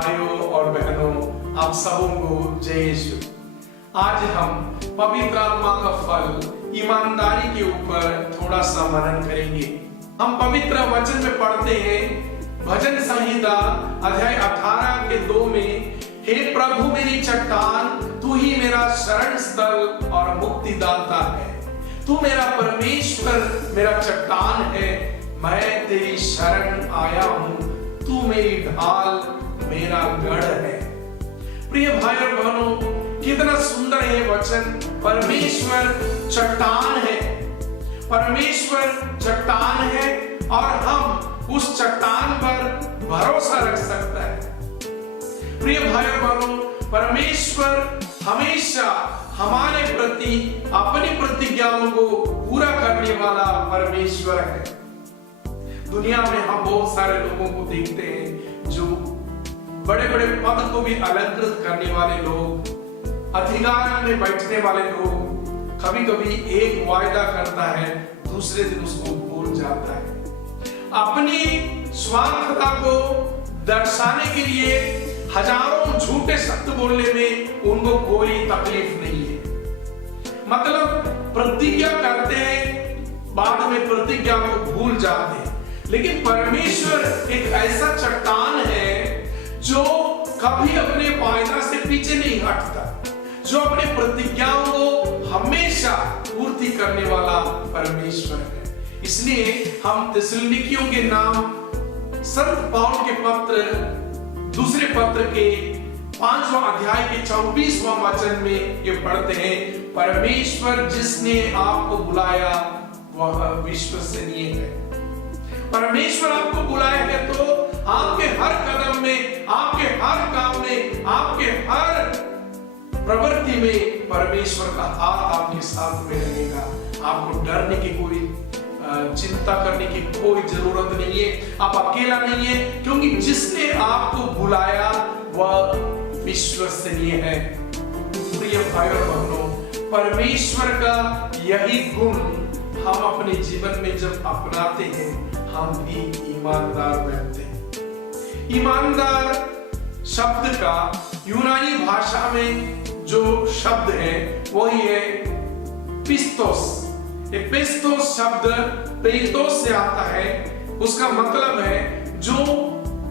भाइयों और बहनों, आप सबों को जय यीशु। आज हम पवित्र आत्मा का फल ईमानदारी के ऊपर थोड़ा सा मनन करेंगे। हम पवित्र वचन में पढ़ते हैं भजन संहिता अध्याय 18 के 2 में, हे प्रभु मेरी चट्टान, तू ही मेरा शरण स्थल और मुक्तिदाता है। तू मेरा परमेश्वर, मेरा चट्टान है, मैं तेरी शरण आया हूँ। तू मेरी ढाल, मेरा गढ़ है। प्रिय भाई और बहनों, कितना सुंदर है वचन। परमेश्वर चट्टान है, परमेश्वर चट्टान है और हम उस चट्टान पर भरोसा रख सकते हैं। प्रिय भाई और बहनों, परमेश्वर हमेशा हमारे प्रति अपनी प्रतिज्ञाओं को पूरा करने वाला परमेश्वर है। दुनिया में हम बहुत सारे लोगों को देखते हैं जो बड़े बड़े पद को भी अलंकृत करने वाले लोग, अधिकार में बैठने वाले लोग, कभी कभी एक वायदा करता है, दूसरे दिन उसको भूल जाता है। अपनी स्वार्थता को दर्शाने के लिए हजारों झूठे शब्द बोलने में उनको कोई तकलीफ नहीं है। मतलब प्रतिज्ञा करते हैं, बाद में प्रतिज्ञा को भूल जाते हैं। लेकिन परमेश्वर एक ऐसा चट्टान है जो कभी अपने वायदा से पीछे नहीं हटता, जो अपने प्रतिज्ञाओं को हमेशा पूर्ति करने वाला परमेश्वर है। इसलिए हम थिस्सलुनीकियों के नाम संत पौल के पत्र, दूसरे पत्र के 5वां अध्याय के 24वां वचन में ये पढ़ते हैं, परमेश्वर जिसने आपको बुलाया वह विश्वसनीय है। परमेश्वर आपको बुलाया है तो आपके हर कदम में, आपके हर काम में, आपके हर प्रवृत्ति में परमेश्वर का हाथ आपके साथ में रहेगा। आपको डरने की कोई चिंता करने की कोई जरूरत नहीं है। आप अकेला नहीं है, क्योंकि जिसने आपको बुलाया वह विश्वसनीय है। प्रिय भाई और बहनों, परमेश्वर का यही गुण हम अपने जीवन में जब अपनाते हैं, हम भी ईमानदार बनते हैं। ईमानदार शब्द का यूनानी भाषा में जो शब्द है वही है पिस्तोस। ये पिस्तोस शब्द पेतोस से आता है। उसका मतलब है जो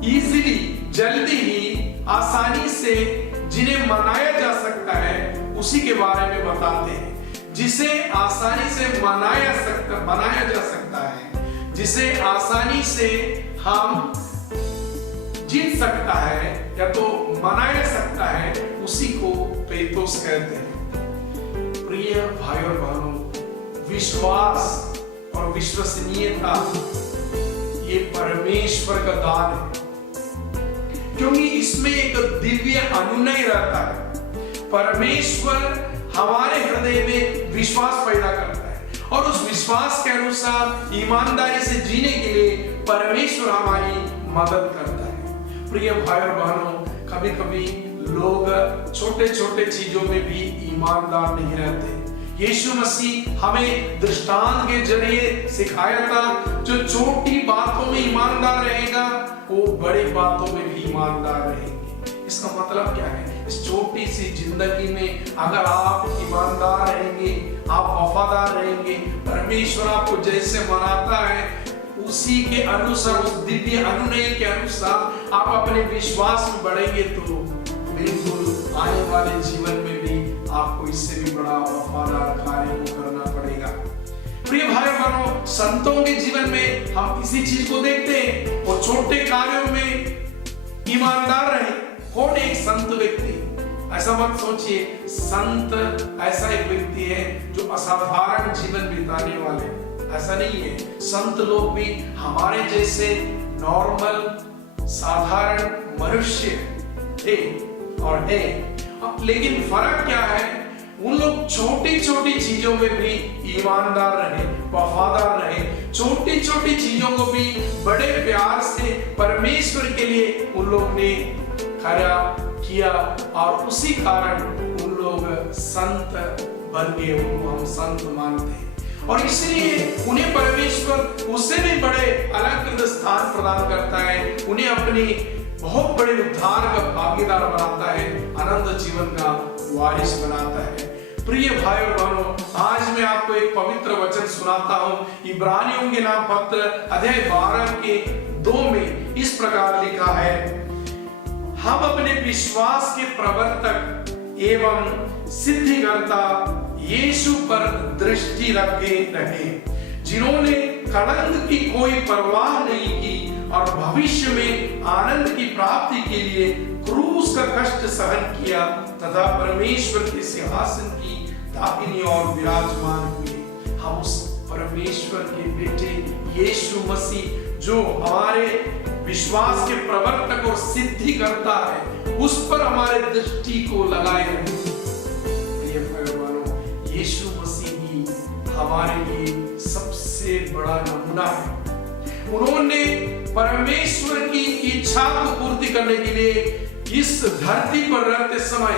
इजीली, जल्दी ही, आसानी से जिन्हें मनाया जा सकता है उसी के बारे में बताते हैं। जिसे आसानी से बनाया जा सकता है, जिसे आसानी से हम जीत सकता है या तो मनाया सकता है, उसी को पेतोस कहते हैं। प्रिय भाई और बहनों, विश्वास और विश्वसनीयता ये परमेश्वर का दान है, क्योंकि इसमें एक दिव्य अनुनय रहता है। परमेश्वर हमारे हृदय में विश्वास पैदा करता है और उस विश्वास के अनुसार ईमानदारी से जीने के लिए परमेश्वर हमारी मदद करता है। प्रिय भाई और बहनों, कभी कभी लोग छोटे छोटे चीजों में भी ईमानदार नहीं रहते। यीशु मसीह हमें दृष्टांत के जरिए सिखाया था, जो छोटी बातों में ईमानदार रहेगा वो बड़ी बातों में भी ईमानदार रहेंगे। इसका मतलब क्या है? इस छोटी सी जिंदगी में अगर आप ईमानदार रहेंगे, आप वफादार रहेंगे, परमेश्वर आपको जैसे मनाता है उसी के अनुसार, उस दिव्य अनुनय के अनुसार आप अपने विश्वास में बढ़ेंगे, तो बिल्कुल आने वाले जीवन में भी आपको इससे भी बड़ा वफादार कार्य को करना पड़ेगा। प्रिय भाई बहनों, संतों के जीवन में हम इसी चीज को देखते हैं। वो छोटे कार्यों में ईमानदार रहे। कौन एक संत व्यक्ति? ऐसा मत सोचिए संत ऐसा एक व्यक्ति है जो असाधारण जीवन बिताने वाले, ऐसा नहीं है। संत लोग भी हमारे जैसे नॉर्मल साधारण मनुष्य थे और है। लेकिन फर्क क्या है? उन लोग छोटी छोटी चीजों में भी ईमानदार रहे, वफादार रहे। छोटी छोटी चीजों को भी बड़े प्यार से परमेश्वर के लिए उन लोग ने किया और उसी कारण उन लोग संत बन गए। उनको हम संत मानते हैं और इसलिए उन्हें परमेश्वर उससे भी बड़े अलग स्थान प्रदान करता है। उन्हें अपनी बहुत बड़े उद्धार का भागीदार बनाता है, अनंत जीवन का वारिस बनाता है। प्रिय भाई और बहनों, आज मैं आपको एक पवित्र वचन सुनाता हूं। इब्रानियों के नाम पत्र अध्याय 12 के 2 में इस प्रकार लिखा है, हम अपने विश्वास के प्रवर्तक एवं सिद्धिकर्ता यीशु पर दृष्टि रखे रहे, जिन्होंने कलंक की कोई परवाह नहीं की और भविष्य में आनंद की प्राप्ति के लिए क्रूस का कष्ट सहन किया तथा परमेश्वर के सिंहासन की दाहिनी ओर विराजमान हुए। हम उस परमेश्वर के बेटे यीशु मसीह, जो हमारे विश्वास के प्रवर्तक और सिद्धि करता है, उस पर हमारे दृष्टि को लगाए रखें। प्रिय भाइयों, यीशु मसीह ही हमारे लिए सबसे बड़ा नमूना है। उन्होंने परमेश्वर की इच्छा को पूर्ति करने के लिए इस धरती पर रहते समय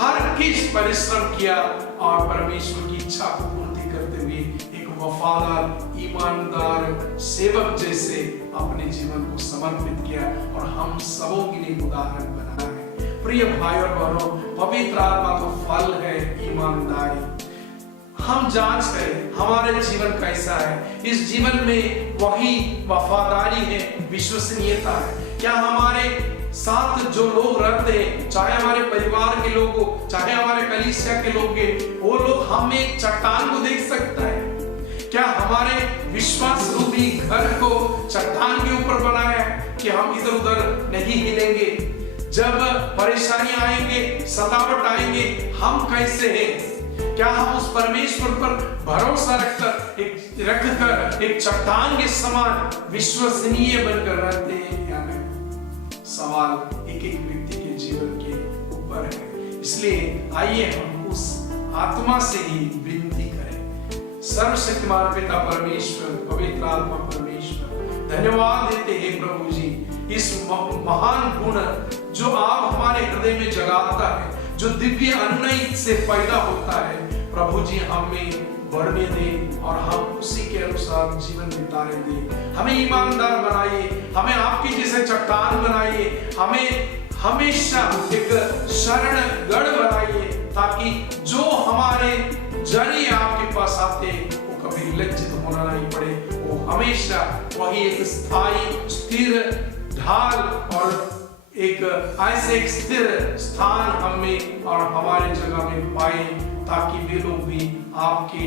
हर किस परिश्रम किया और परमेश्वर की इच्छा को पूर्ति करते हुए एक वफादार, ईमानदार सेवक जैसे अपने जीवन को समर्पित किया और हम सबों के लिए उदाहरण बना है। प्रिय भाई और बहनों, पवित्र आत्मा का फल है ईमानदारी। हम जांच करें हमारे जीवन कैसा है। इस जीवन में वही वफादारी है, विश्वसनीयता है। क्या हमारे साथ जो लोग रहते हैं, चाहे हमारे परिवार के लोग हो, चाहे हमारे कलीसिया के लोग हैं, वो लोग हम एक चट्टान को देख सकता है? क्या हमारे विश्वास रूपी घर को चट्टान के ऊपर बनाया है कि हम इधर उधर नहीं हिलेंगे? जब परेशानियां आएंगे, सतावट आएंगे, हम कैसे हैं? क्या हम उस परमेश्वर पर भरोसा रखकर एक चट्टान के समान विश्वसनीय बनकर रहते हैं या नहीं? सवाल एक एक व्यक्ति के जीवन के ऊपर है। इसलिए आइए हम उस आत्मा से ही विनती करें। सर्वशक्तिमान पिता परमेश्वर, पवित्र आत्मा परमेश्वर, धन्यवाद देते हैं प्रभु जी, इस महान गुण जो आप हमारे हृदय में जगाता है, जो दिव्य अन्नय से पैदा होता है, प्रभु जी हमें बढ़ने दें और हम उसी के अनुसार जीवन बिताने दें। हमें ईमानदार बनाइए, हमें आपकी जैसे चट्टान बनाइए, हमें हमेशा एक शरण गढ़ बनाइए, ताकि जो हमारे जरिए आपके पास आते वो कभी लज्जित होना नहीं पड़े। वो हमेशा वही एक स्थायी स्थिर ढाल और एक ऐसे एक स्थिर स्थान हमें और हमारे जगह में पाए, ताकि वे लोग भी आपके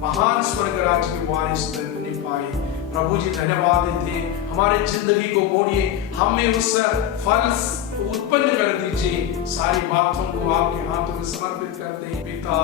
महान स्वर्ग राज्य के वारिस बनने पाए। प्रभु जी धन्यवाद देते हैं, हमारे जिंदगी को बोलिए, हमें उस फल उत्पन्न कर दीजिए। सारी बातों को आपके हाथों में समर्पित करते हैं। पिता,